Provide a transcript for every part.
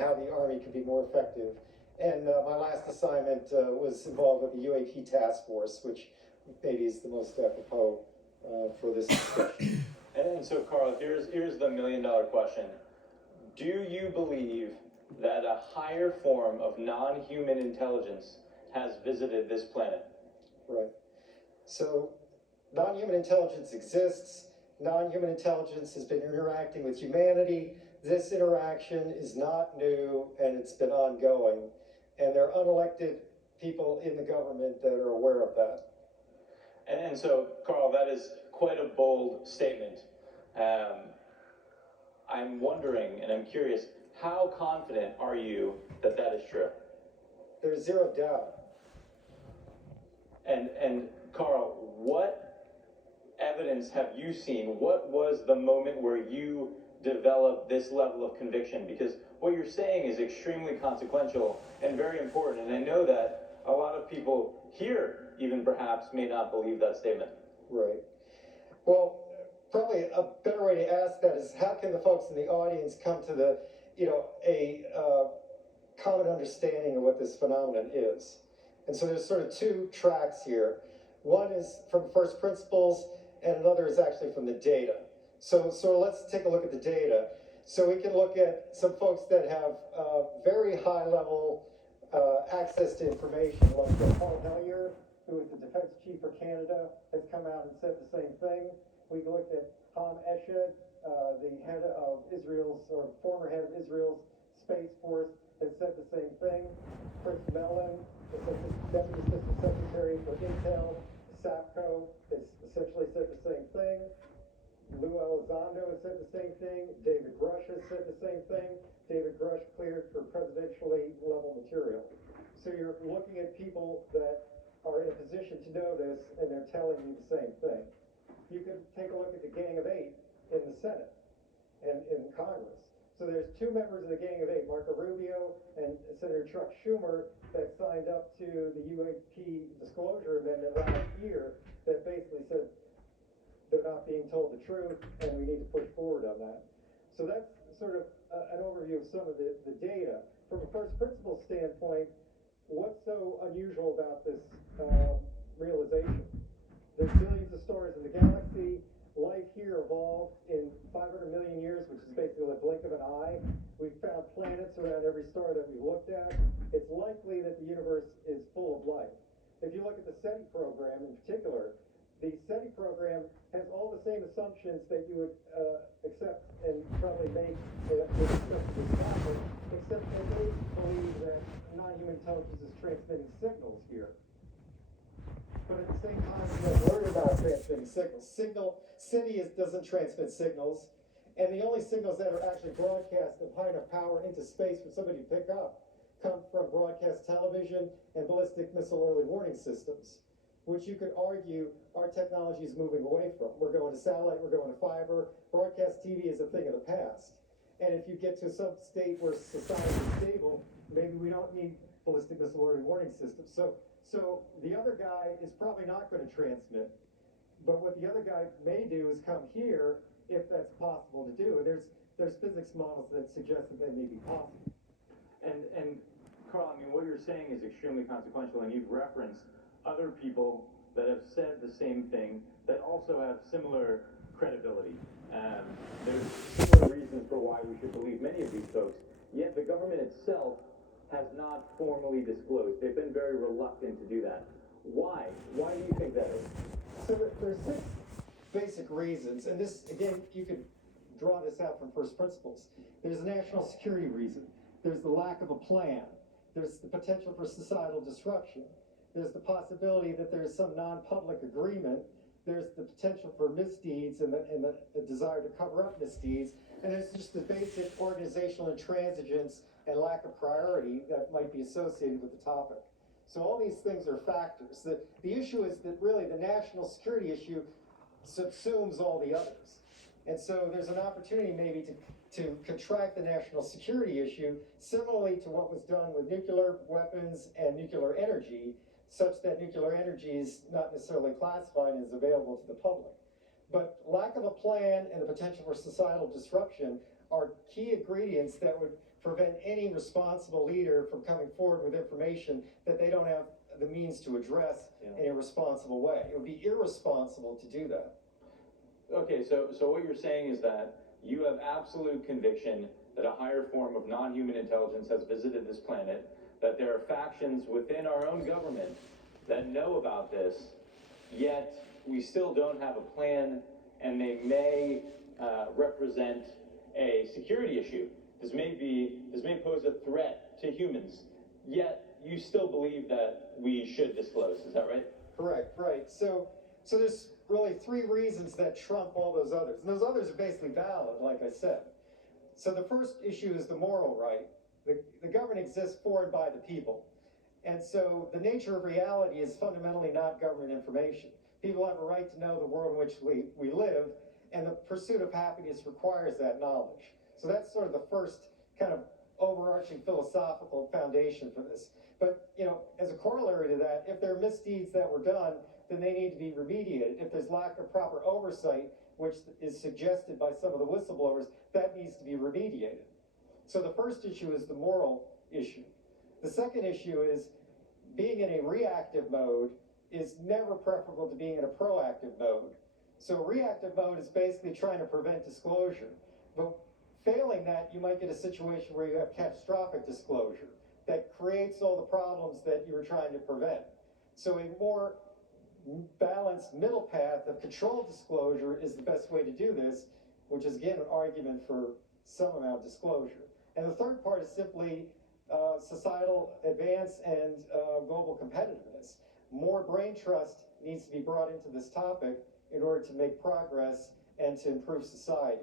how the Army can be more effective. And my last assignment was involved with the UAP task force, which maybe is the most apropos for this discussion. And so, Carl, here's the $1 million question. Do you believe that a higher form of non-human intelligence has visited this planet? Right. So, non-human intelligence exists. Non-human intelligence has been interacting with humanity. This interaction is not new, and it's been ongoing. And there are unelected people in the government that are aware of that. And so, Carl, that is quite a bold statement. I'm wondering, and I'm curious, how confident are you that that is true? There's zero doubt. And Carl, what evidence have you seen? What was the moment where you developed this level of conviction? Because what you're saying is extremely consequential and very important, and I know that a lot of people here even perhaps may not believe that statement. Right. Well, probably a better way to ask that is, how can the folks in the audience come to the, a common understanding of what this phenomenon is? And so there's sort of two tracks here. One is from first principles, and another is actually from the data. So let's take a look at the data. So we can look at some folks that have very high level access to information, like Paul Hellyer, who is the defense chief for Canada, has come out and said the same thing. We looked at Ham Eshad, the head of Israel's, or former head of Israel's Space Force, has said the same thing. Chris Mellon, the Deputy Assistant Secretary for Intel, SAPCO, has essentially said the same thing. Lou Elizondo has said the same thing. David Grush has said the same thing. David Grush cleared for presidentially level material. So you're looking at people that are in a position to know this, and they're telling you the same thing. You can take a look at the Gang of Eight in the Senate and in Congress. So there's two members of the Gang of Eight, Marco Rubio and Senator Chuck Schumer, that signed up to the UAP disclosure amendment last year that basically said they're not being told the truth and we need to push forward on that. So that's sort of an overview of some of the data. From a first principles standpoint, what's so unusual about this realization? There's billions of stars in the galaxy. Life here evolved in 500 million years, which is basically a blink of an eye. We've found planets around every star that we've looked at. It's likely that the universe is full of life. If you look at the SETI program in particular, the SETI program has all the same assumptions that you would accept and probably make with respect to this topic, except that they believe that non-human intelligence is transmitting signals here. But at the same time, we have learned about transmitting signals. SETI doesn't transmit signals, and the only signals that are actually broadcast of high enough power into space for somebody to pick up come from broadcast television and ballistic missile early warning systems, which you could argue our technology is moving away from. We're going to satellite, we're going to fiber. Broadcast TV is a thing of the past. And if you get to some state where society is stable, maybe we don't need ballistic missile early warning systems. So the other guy is probably not going to transmit. But what the other guy may do is come here, if that's possible to do. There's physics models that suggest that may be possible. And Carl, I mean, what you're saying is extremely consequential, and you've referenced other people that have said the same thing that also have similar credibility. There's similar reasons for why we should believe many of these folks, yet the government itself has not formally disclosed. They've been very reluctant to do that. Why? Why do you think that is? So there's 6 basic reasons, and this, again, you could draw this out from first principles. There's a national security reason. There's the lack of a plan. There's the potential for societal disruption. There's the possibility that there's some non-public agreement. There's the potential for misdeeds and the desire to cover up misdeeds. And there's just the basic organizational intransigence and lack of priority that might be associated with the topic. So all these things are factors. The issue is that really the national security issue subsumes all the others. And so there's an opportunity maybe to contract the national security issue similarly to what was done with nuclear weapons and nuclear energy, such that nuclear energy is not necessarily classified and is available to the public. But lack of a plan and the potential for societal disruption are key ingredients that would prevent any responsible leader from coming forward with information that they don't have the means to address in a responsible way. It would be irresponsible to do that. Okay, so what you're saying is that you have absolute conviction that a higher form of non-human intelligence has visited this planet, that there are factions within our own government that know about this, yet we still don't have a plan, and they may represent a security issue. This may pose a threat to humans, yet you still believe that we should disclose. Is that right? Correct, right. So there's really three reasons that trump all those others. And those others are basically valid, like I said. So the first issue is the moral right. The government exists for and by the people. And so the nature of reality is fundamentally not government information. People have a right to know the world in which we live, and the pursuit of happiness requires that knowledge. So that's sort of the first kind of overarching philosophical foundation for this. But, you know, as a corollary to that, if there are misdeeds that were done, then they need to be remediated. If there's lack of proper oversight, which is suggested by some of the whistleblowers, that needs to be remediated. So the first issue is the moral issue. The second issue is being in a reactive mode is never preferable to being in a proactive mode. So reactive mode is basically trying to prevent disclosure. But failing that, you might get a situation where you have catastrophic disclosure that creates all the problems that you were trying to prevent. So a more balanced middle path of controlled disclosure is the best way to do this, which is again an argument for some amount of disclosure. And the third part is simply societal advance and global competitiveness. More brain trust needs to be brought into this topic in order to make progress and to improve society.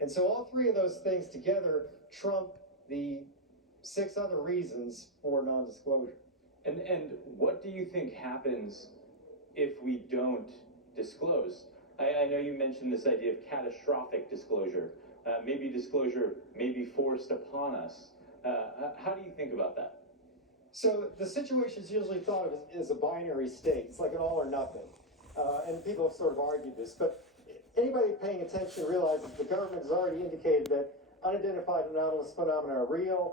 And so all three of those things together trump the 6 other reasons for non-disclosure. And what do you think happens if we don't disclose? I know you mentioned this idea of catastrophic disclosure. Maybe disclosure may be forced upon us. How do you think about that? So the situation is usually thought of as a binary state. It's like an all or nothing. And people have sort of argued this, but anybody paying attention realizes the government has already indicated that unidentified anomalous phenomena are real.